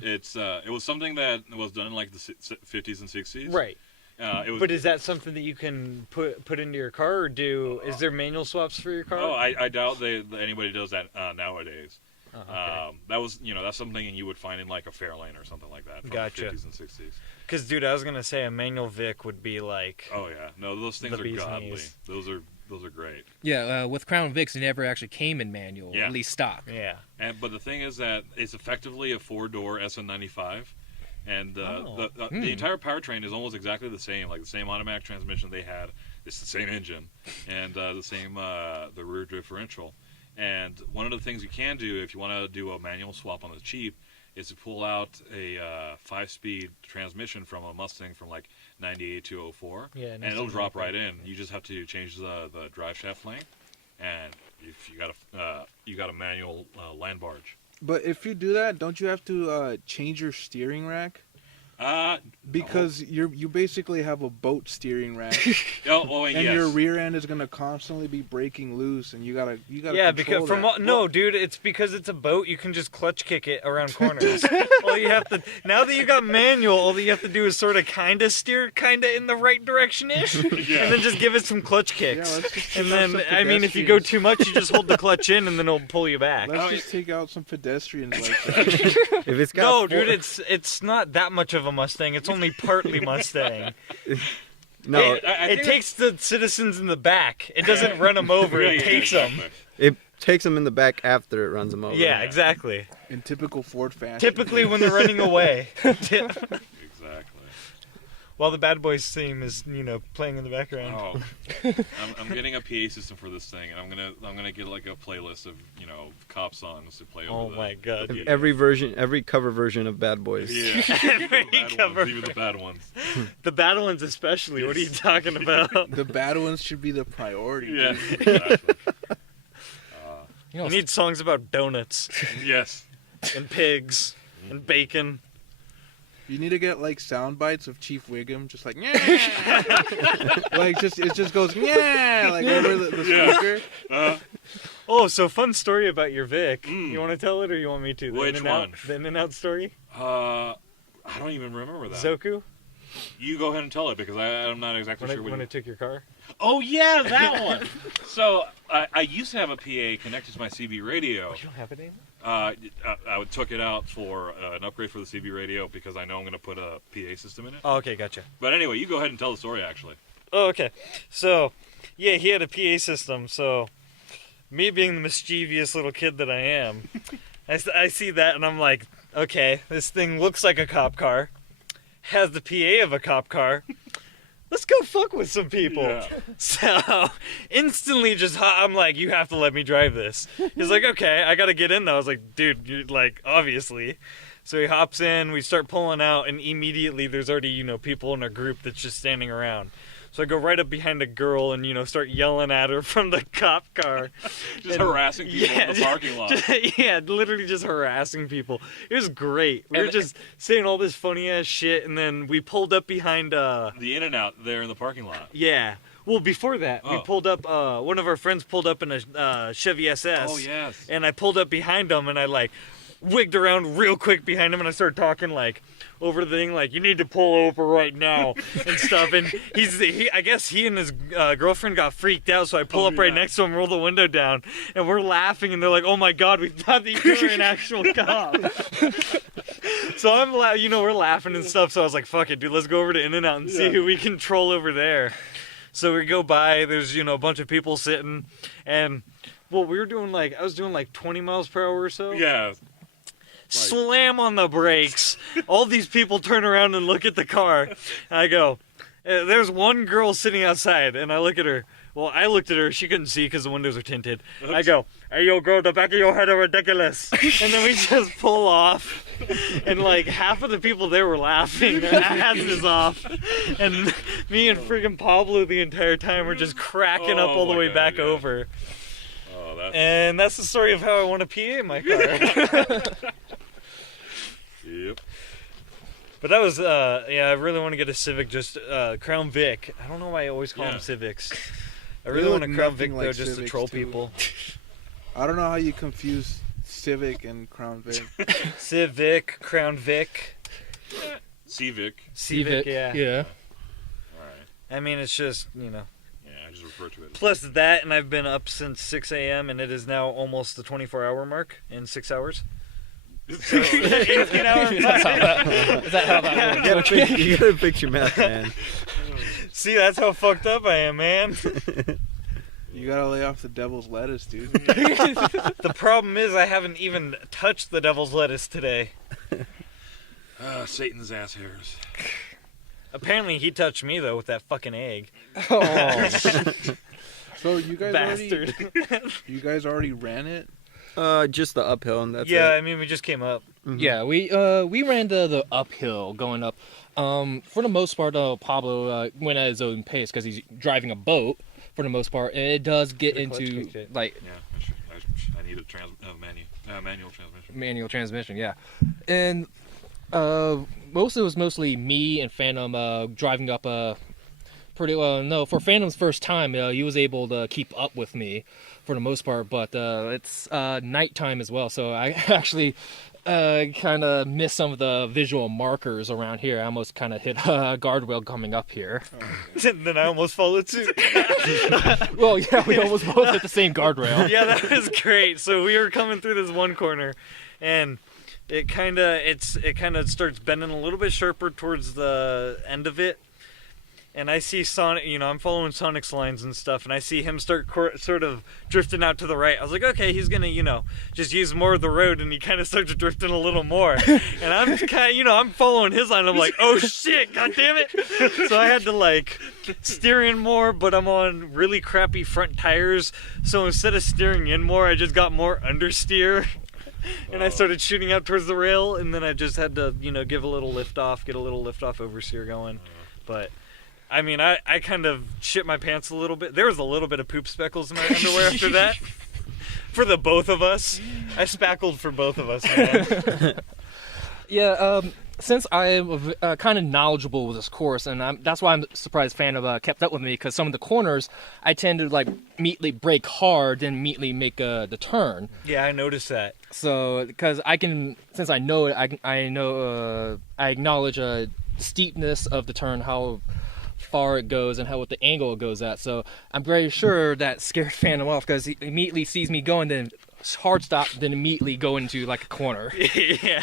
It was something that was done in the 50s and 60s. Right. It was, But is that something that you can put into your car, or is there manual swaps for your car? Oh, I doubt anybody does that nowadays. Oh, okay. That was that's something you would find in a Fairlane or something like that from Gotcha. the 50s and 60s. Because, dude, I was gonna say a manual Vic would be like. Oh yeah, no, those things The are bee's godly. knees. Those are great. yeah, with Crown Vics, it never actually came in manual, Yeah. at least stock. Yeah. But the thing is that it's effectively a 4-door SN95, and the entire powertrain is almost exactly the same, the same automatic transmission they had. It's the same engine, and the same the rear differential. And one of the things you can do if you want to do a manual swap on the cheap is to pull out a 5-speed transmission from a Mustang from 98 to 04, Yeah, and it'll drop right in. You just have to change the drive shaft length, and if you got a manual land barge. But if you do that, don't you have to change your steering rack? Because you basically have a boat steering rack, and yes. your rear end is gonna constantly be breaking loose, and you gotta Yeah, because control that. dude, it's because it's a boat. You can just clutch kick it around corners. All you have to now that you got manual, all that you have to do is sort of kind of steer in the right direction ish, and then just give it some clutch kicks. Yeah, let's just And take out then some if you go pedestrians. too much, you just hold the clutch in, and then it'll pull you back. Let's just take out some pedestrians like that. If it's got No, dude, it's not that much of a Mustang. It's only partly Mustang. No, I It think takes the citizens in the back. It doesn't run them over. Yeah, It yeah, takes exactly. them. it takes them in the back after it runs them over. Yeah, exactly. In typical Ford fashion. Typically when they're running away. Exactly. While the Bad Boys theme is, playing in the background. Oh, I'm getting a PA system for this thing, and I'm gonna get like a playlist of cop songs to play Oh over my god. Yeah. Every cover version of Bad Boys. Yeah. Every Bad cover. ones, even the bad ones. The bad ones especially. What are you talking about? The bad ones should be the priority. Yeah. dude. Exactly. We need songs about donuts Yes. and pigs and bacon. You need to get like sound bites of Chief Wiggum, just like yeah, like it just goes yeah, like over the Yeah. speaker. Oh, so fun story about your Vic. Mm. You want to tell it or you want me to? The Which In-N-Out- one? The In-N-Out story? I don't even remember that. Zoku? You go ahead and tell it because I'm not exactly When, sure. when I took your car? Oh yeah, that one. So I used to have a PA connected to my CB radio. You don't have it anymore? I took it out for an upgrade for the CB radio because I know I'm going to put a PA system in it. Oh, okay, gotcha. But anyway, you go ahead and tell the story. Actually, Oh, okay. So, yeah, he had a PA system. So, me being the mischievous little kid that I am, I see that and I'm like, okay, this thing looks like a cop car, has the PA of a cop car. Let's go fuck with some people. Yeah. So, instantly I'm like, you have to let me drive this. He's like, okay, I gotta get in though. I was like, dude, you're like, obviously. So he hops in, we start pulling out, and immediately there's already, people in our group that's just standing around. So I go right up behind a girl and, start yelling at her from the cop car. just harassing people in the parking lot. Yeah, literally just harassing people. It was great. We were just saying all this funny ass shit, and then we pulled up behind the In-N-Out there in the parking lot. yeah. Well, before that, we Oh. pulled up. One of our friends pulled up in a Chevy SS. Oh yes. And I pulled up behind him, and I wigged around real quick behind him, and I started talking over the thing, you need to pull over right now and stuff. And I guess he and his girlfriend got freaked out, so I pull up right yeah. next to him, roll the window down, and we're laughing, and they're like, "Oh my god, we thought that you were an actual cop." So I'm, we're laughing and stuff. So I was like, "Fuck it, dude, let's go over to In-N-Out and see who we can troll over there." So we go by. There's a bunch of people sitting, and well, we were doing I was doing 20 miles per hour or so. Yeah. Slam on the brakes. All these people turn around and look at the car. And I go, there's one girl sitting outside, and I look at her. Well, I looked at her. She couldn't see because the windows are tinted. I go, "Hey, yo, girl, the back of your head are ridiculous." And then we just pull off. And half of the people there were laughing their asses off. And me and friggin' Pablo the entire time were just cracking up all the my way God, back yeah. over. Oh, that's. And that's the story of how I won a PA in my car. Yep. But that was, I really want to get a Civic, just Crown Vic. I don't know why I always call them Civics. I really want a Crown Vic, though, just to Civics, troll too. people. I don't know how you confuse Civic and Crown Vic. Civic, Crown Vic, Civic. Civic, yeah. Yeah. All right. I mean, it's just, Yeah, I just refer to it. Plus that, and I've been up since 6 a.m., and it is now almost the 24-hour mark in 6 hours. So, 18 hours. Is that how that works? You gotta fix your math, man. See, that's how fucked up I am, man. You gotta lay off the devil's lettuce, dude. The problem is I haven't even touched the devil's lettuce today. Satan's ass hairs. Apparently he touched me, though, with that fucking egg. Oh. So you guys Bastard. you guys already ran it? Just the uphill, and that's Yeah, it. I mean, we just came up. Mhm. Yeah, we ran the uphill going up. For the most part, Pablo went at his own pace because he's driving a boat for the most part, and it does get Should've clutch into kicked it. Yeah, I need a manual transmission. manual transmission. Yeah, and it was mostly me and Phantom driving up pretty well. No, for Phantom's first time, he was able to keep up with me for the most part, but it's nighttime as well, so I actually kind of missed some of the visual markers around here. I almost kind of hit a guardrail coming up here. Then I almost followed suit. Well, yeah, we almost both hit the same guardrail. Yeah, that was great. So we were coming through this one corner, and it kind of starts bending a little bit sharper towards the end of it. and I see Sonic, I'm following Sonic's lines and stuff, and I see him start sort of drifting out to the right. I was like, okay, he's gonna, just use more of the road, and he kind of starts drifting a little more. And I'm kind of, I'm following his line. I'm like, oh shit, god damn it! So I had to like steer in more, but I'm on really crappy front tires. So instead of steering in more, I just got more understeer. And I started shooting out towards the rail, and then I just had to, give a little lift off, get a little lift off oversteer going. But I mean, I kind of shit my pants a little bit. There was a little bit of poop speckles in my underwear after that. For the both of us. I spackled for both of us, man. Yeah, since I'm kind of knowledgeable with this course, and that's why I'm surprised fan have kept up with me, because some of the corners, I tend to like immediately brake hard and immediately make the turn. Yeah, I noticed that. So, because I can, since I know it, I acknowledge steepness of the turn, how far it goes and what the angle it goes at. So I'm very sure that scared Phantom off, because he immediately sees me going, then hard stop, then immediately go into like a corner. Yeah.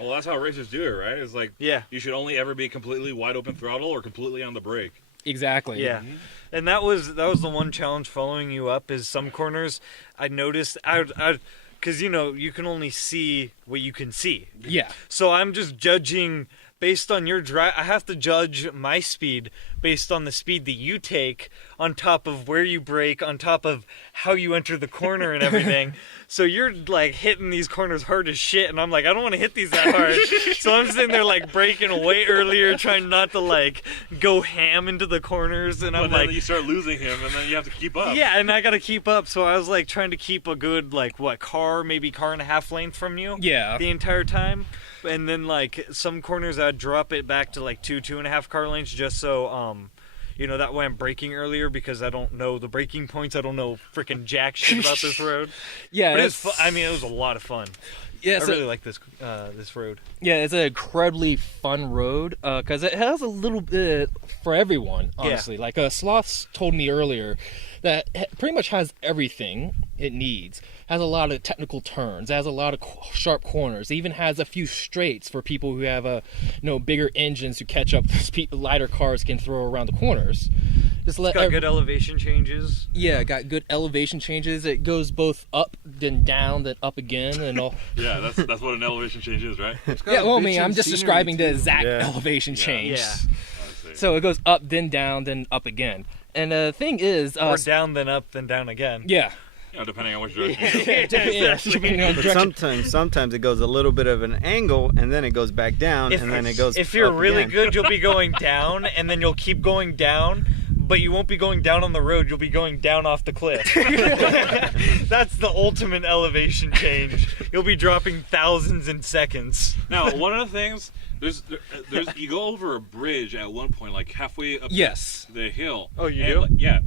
Well, that's how racers do it, right? It's like, yeah, you should only ever be completely wide open throttle or completely on the brake. Exactly. Yeah. Mm-hmm. And that was the one challenge following you up, is some corners I noticed because you can only see what you can see. Yeah. So I'm just judging based on your drive. I have to judge my speed based on the speed that you take, on top of where you brake, on top of how you enter the corner and everything. So you're like hitting these corners hard as shit, and I'm like, I don't want to hit these that hard. So I'm sitting there like braking way earlier, trying not to like go ham into the corners, and I'm then like, you start losing him, and then you have to keep up. yeah, and I gotta keep up. So I was like trying to keep a good car and a half length from you. Yeah. The entire time. And then like some corners I'd drop it back to like 2.5 car lengths, just so that way I'm braking earlier, because I don't know the braking points. I don't know freaking jack shit about this road. Yeah, but it was a lot of fun. Yeah, I really like this road. Yeah, it's an incredibly fun road, because it has a little bit for everyone, honestly. Yeah. Like Sloths told me earlier that it pretty much has everything it needs. Has a lot of technical turns, has a lot of sharp corners, even has a few straights for people who have bigger engines to catch up lighter cars can throw around the corners. It's got good elevation changes. Yeah, got good elevation changes. It goes both up, then down, then up again, and all. Yeah, that's what an elevation change is, right? Yeah, well, I'm just describing the exact elevation change. Yeah. So it goes up, then down, then up again. And the thing is, or down, then up, then down again. Yeah. Depending on which direction you go. Depending on But direction. sometimes it goes a little bit of an angle, and then it goes back down, and then it goes If you're up really again. good, you'll be going down, and then you'll keep going down, but you won't be going down on the road. You'll be going down off the cliff. That's the ultimate elevation change. You'll be dropping thousands in seconds. Now, one of the things, there's you go over a bridge at one point, like halfway up Yes. the hill. Oh, you do? Yeah.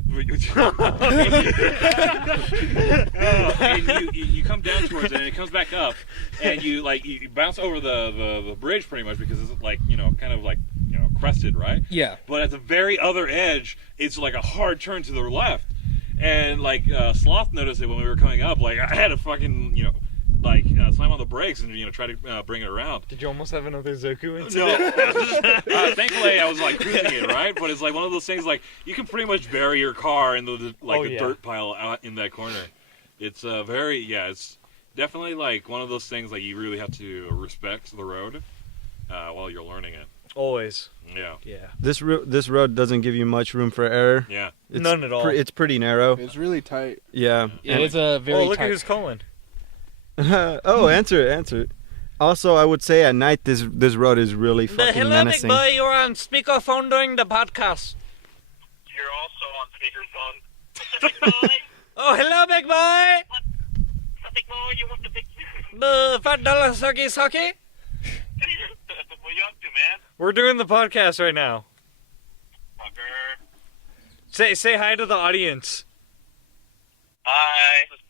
And you come down towards it, and it comes back up, and you bounce over the bridge pretty much, because it's kind of crested, right? Yeah. But at the very other edge, it's like a hard turn to the left, and Sloth noticed it when we were coming up. Like, I had to fucking slam on the brakes and try to bring it around. Did you almost have another Zoku incident? No. Thankfully, I was cruising it, right? But it's one of those things you can pretty much bury your car in the dirt pile out in that corner. It's it's definitely one of those things you really have to respect the road while you're learning it. Always. Yeah. Yeah. This road doesn't give you much room for error. Yeah. It's None at all. It's pretty narrow. It's really tight. Yeah. It is a very look tight. at who's calling. Answer it. Also, I would say at night this road is really fucking Hello, menacing. big boy. You're on speakerphone during the podcast. You're also on speakerphone. What's up, big boy? Oh, hello, big boy. What's up, big boy? You want the big... The $5 sucky sucky. What you up to, man? We're doing the podcast right now. Fucker. Say hi to the audience. Hi, this is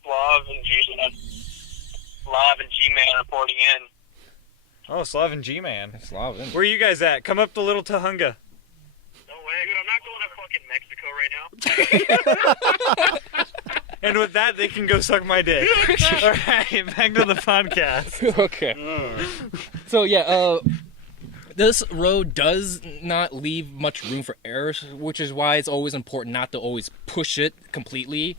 Slav and G-Man reporting in. Oh, Slav and G-Man. Slavin. Where are you guys at? Come up to Little Tujunga. No way, dude. I'm not going to fucking Mexico right now. And with that, they can go suck my dick. All right, back to the podcast. Okay. So yeah, This road does not leave much room for errors, which is why it's always important not to always push it completely,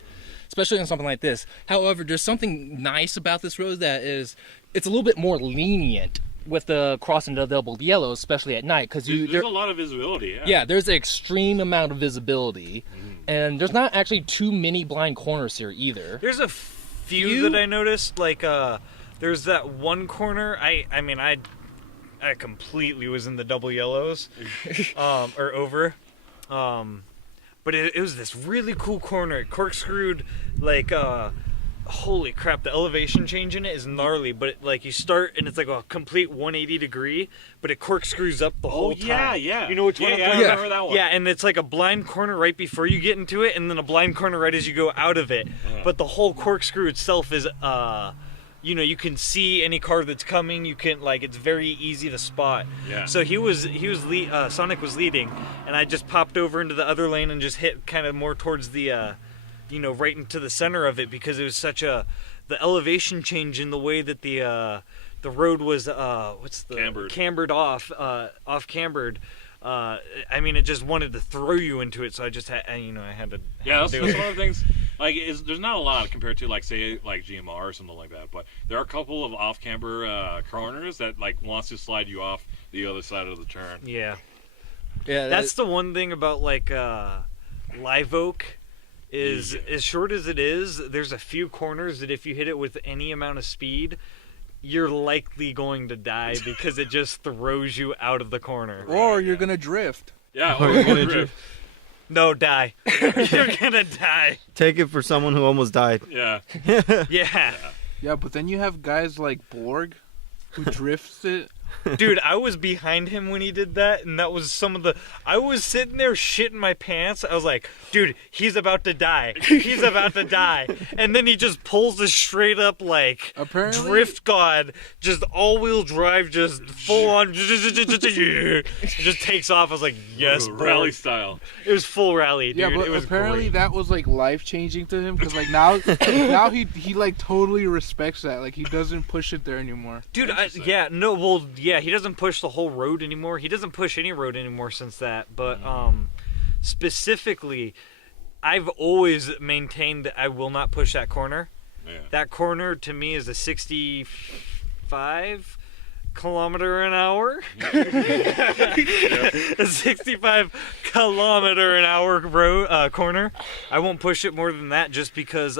especially on something like this. However, there's something nice about this road that is, it's a little bit more lenient with the crossing the double yellow, especially at night, because there's a lot of visibility. Yeah. Yeah, there's an extreme amount of visibility, and there's not actually too many blind corners here either. There's a few that I noticed, like there's that one corner. I mean, I completely was in the double yellows, or over, but it was this really cool corner. It corkscrewed, like, holy crap, the elevation change in it is gnarly, but like you start and it's like a complete 180 degree, but it corkscrews up the whole time. Yeah. You know which one I'm talking I about? remember that one. Yeah, and it's like a blind corner right before you get into it, and then a blind corner right as you go out of it. But the whole corkscrew itself is, you know, you can see any car that's coming. You can, like, it's very easy to spot. Yeah. So Sonic was leading, and I just popped over into the other lane and just hit kind of more towards the, you know, right into the center of it, because it was such the elevation change in the way that the road was, cambered off cambered. I mean, it just wanted to throw you into it, so I just had, you know, I had to. Yeah, that's one of the things. Like, there's not a lot compared to, like, say, like GMR or something like that, but there are a couple of off-camber corners that, like, wants to slide you off the other side of the turn. Yeah. Yeah, That's the one thing about, like, Live Oak is, as short as it is, there's a few corners that if you hit it with any amount of speed, you're likely going to die because it just throws you out of the corner. Or you're gonna drift. Yeah, or drift. No, die. You're gonna die. Take it for someone who almost died. Yeah. Yeah. Yeah, but then you have guys like Borg who drifts it. Dude, I was behind him when he did that, and that was I was sitting there shitting my pants. I was like, dude, he's about to die. He's about to die. And then he just pulls the straight up, like, Apparently- drift god, just all-wheel drive, just full on, just takes off. I was like, yes, Rally Borg. style. It was full rally, dude. Yeah, but it was apparently great. that was like life changing to him, because like now he like totally respects that. Like he doesn't push it there anymore. Dude, he doesn't push the whole road anymore. He doesn't push any road anymore since that. But specifically, I've always maintained that I will not push that corner. Yeah. That corner to me is a 65 kilometer an hour. A 65 kilometer an hour corner. I won't push it more than that, just because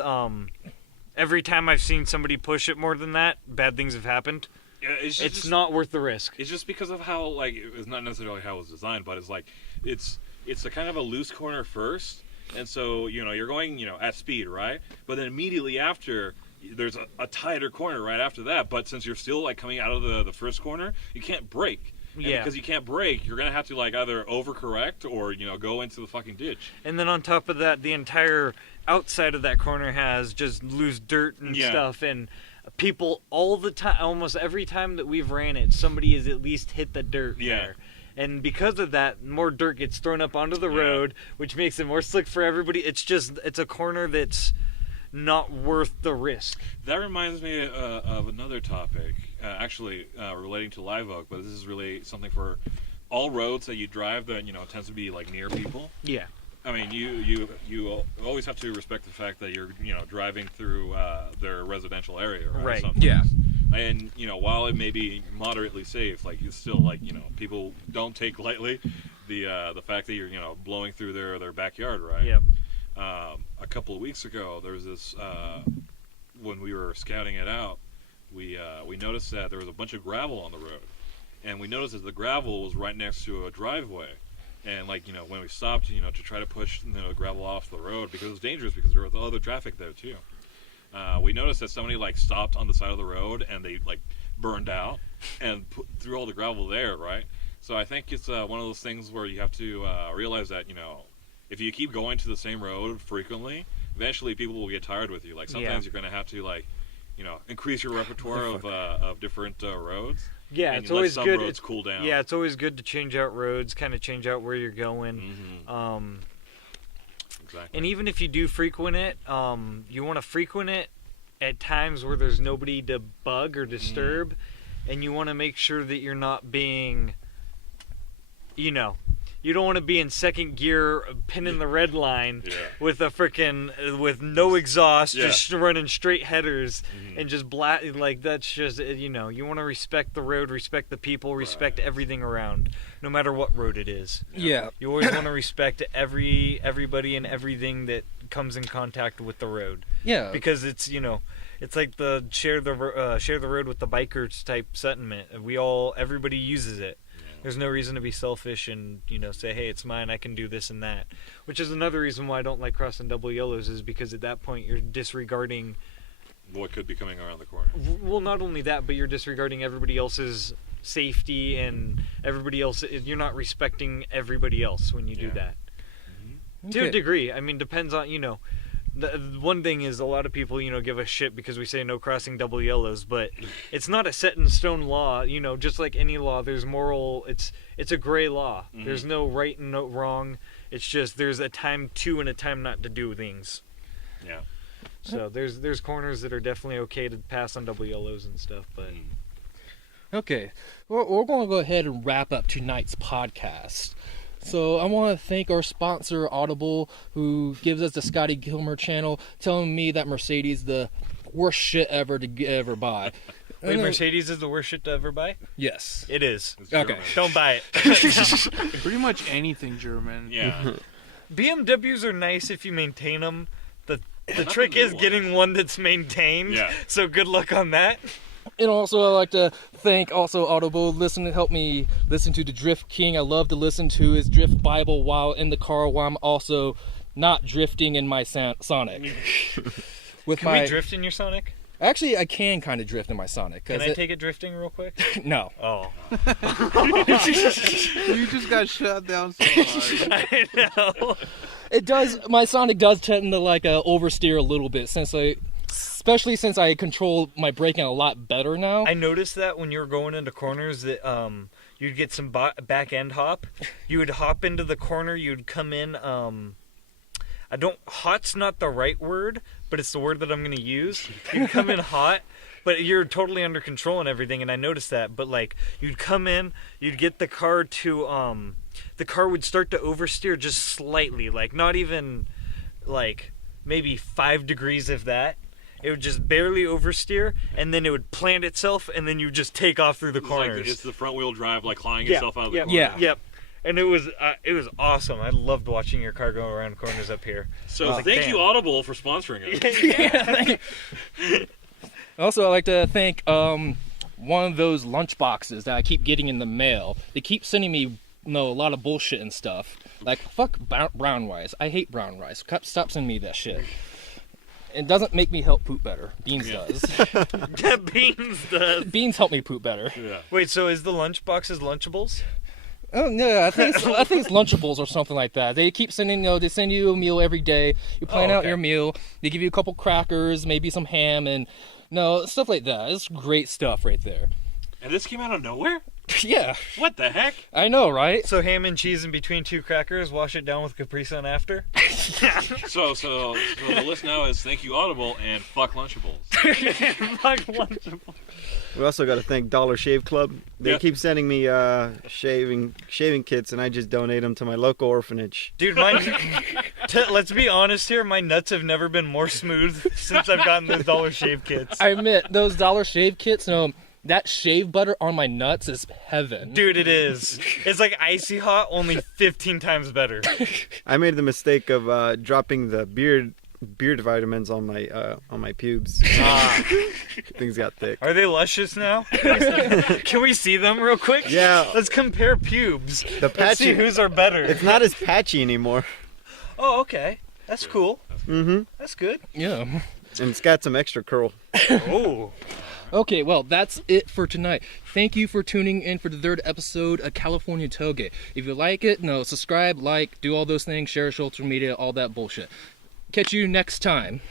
every time I've seen somebody push it more than that, bad things have happened. Yeah, It's not worth the risk. It's just because of how, like, it's not necessarily how it was designed, but it's like it's a kind of a loose corner first, and so, you know, you're going, you know, at speed, right? But then immediately after, there's a tighter corner right after that. But since you're still, like, coming out of the first corner, you can't brake. And Yeah. because you can't brake, you're gonna have to, like, either overcorrect or, you know, go into the fucking ditch. And then on top of that, the entire outside of that corner has just loose dirt and Yeah. stuff, and people all the time, almost every time that we've ran it, somebody has at least hit the dirt Yeah. there. And because of that, more dirt gets thrown up onto the Yeah. road, which makes it more slick for everybody. It's a corner that's not worth the risk. That reminds me of another topic, actually relating to Live Oak, but this is really something for all roads that you drive that, you know, tends to be, like, near people. Yeah. I mean, you always have to respect the fact that you're, you know, driving through their residential area, right? Right. Sometimes. Yeah. And, you know, while it may be moderately safe, like, it's still, like, you know, people don't take lightly the fact that you're, you know, blowing through their backyard, right? Yep. A couple of weeks ago, there was this when we were scouting it out, we noticed that there was a bunch of gravel on the road, and we noticed that the gravel was right next to a driveway. And, like, you know, when we stopped, you know, to try to push, you know, gravel off the road, because it was dangerous, because there was other traffic there too. We noticed that somebody, like, stopped on the side of the road, and they, like, burned out and threw all the gravel there, right? So I think it's one of those things where you have to realize that, you know, if you keep going to the same road frequently, eventually people will get tired with you. Like, sometimes you're going to have to, like, you know, increase your repertoire of different roads. Yeah, and it's you let always some good. roads cool down. Yeah, it's always good to change out roads, kind of change out where you're going. Exactly. And even if you do frequent it, you want to frequent it at times where there's nobody to bug or disturb, and you want to make sure that you're not being you know, you don't want to be in second gear pinning the red line with a with no exhaust, just running straight headers and just like that's just, you know, you want to respect the road, respect the people, respect everything around, no matter what road it is. Yeah. You always want to respect everybody and everything that comes in contact with the road. Yeah. Because it's, you know, it's like the share the road with the bikers type sentiment. Everybody uses it. There's no reason to be selfish and, you know, say, hey, it's mine, I can do this and that. Which is another reason why I don't like crossing double yellows, is because at that point you're disregarding what could be coming around the corner. Well, not only that, but you're disregarding everybody else's safety and everybody else. You're not respecting everybody else when you do that. To a degree. I mean, depends on, you know. The one thing is, a lot of people, you know, give us shit because we say no crossing double yellows, but it's not a set in stone law. You know, just like any law, there's moral. It's a gray law. There's no right and no wrong. It's just there's a time to and a time not to do things. Yeah. So there's corners that are definitely okay to pass on double yellows and stuff, but. Okay, we're going to go ahead and wrap up tonight's podcast. So I want to thank our sponsor, Audible, who gives us the Scotty Gilmer channel, telling me that Mercedes is the worst shit ever to ever buy. Wait, Mercedes is the worst shit to ever buy? Yes. It is. Okay. Don't buy it. Pretty much anything German. Yeah. BMWs are nice if you maintain them. The trick is getting one that's maintained. Yeah. So good luck on that. And also, I'd like to thank Audible, help me listen to the Drift King. I love to listen to his Drift Bible while in the car, while I'm also not drifting in my Sonic. Can we drift in your Sonic? Actually, I can kind of drift in my Sonic. Can I take it drifting real quick? No. Oh. You just got shut down so hard. I know. It does. My Sonic does tend to like oversteer a little bit, especially since I control my braking a lot better now. I noticed that when you were going into corners that you'd get some back end hop. You would hop into the corner. You'd come in. Hot's not the right word, but it's the word that I'm going to use. You'd come in hot, but you're totally under control and everything, and I noticed that. But, like, you'd come in, you'd get the car to, the car would start to oversteer just slightly, like, not even, like, maybe 5 degrees if that. It would just barely oversteer, and then it would plant itself, and then you just take off through the corners. It's the front wheel drive, like, clawing itself out of the corner. Yep. And it was awesome. I loved watching your car go around corners up here. So thank you, Audible, for sponsoring us. Thank you. Also, I'd like to thank one of those lunch boxes that I keep getting in the mail. They keep sending me a lot of bullshit and stuff. Like, fuck brown rice. I hate brown rice. Stop sending me that shit. It doesn't make me help poop better. Beans does. Beans does. Beans help me poop better. Yeah. Wait, so is the lunch boxes Lunchables? Oh no, I think it's Lunchables or something like that. They keep sending, they send you a meal every day. You plan out your meal. They give you a couple crackers, maybe some ham, and stuff like that. It's great stuff right there. And this came out of nowhere? Yeah. What the heck? I know, right? So ham and cheese in between 2 crackers, wash it down with Capri Sun after? So the list now is thank you, Audible, and fuck Lunchables. Fuck Lunchables. We also got to thank Dollar Shave Club. They keep sending me shaving kits, and I just donate them to my local orphanage. Dude, let's be honest here. My nuts have never been more smooth since I've gotten those Dollar Shave kits. I admit, those Dollar Shave kits, that shave butter on my nuts is heaven. Dude, it is. It's like icy hot, only 15 times better. I made the mistake of dropping the beard vitamins on my pubes. Things got thick. Are they luscious now? Can we see them real quick? Yeah. Let's compare pubes. Let's see whose are better. It's not as patchy anymore. Oh, okay. That's cool. Mm-hmm. That's good. Yeah. And it's got some extra curl. Oh. Okay, well, that's it for tonight. Thank you for tuning in for the 3rd episode of Californian Touge. If you like it, subscribe, do all those things, share social media, all that bullshit. Catch you next time.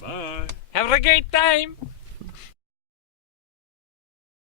Bye. Have a great time.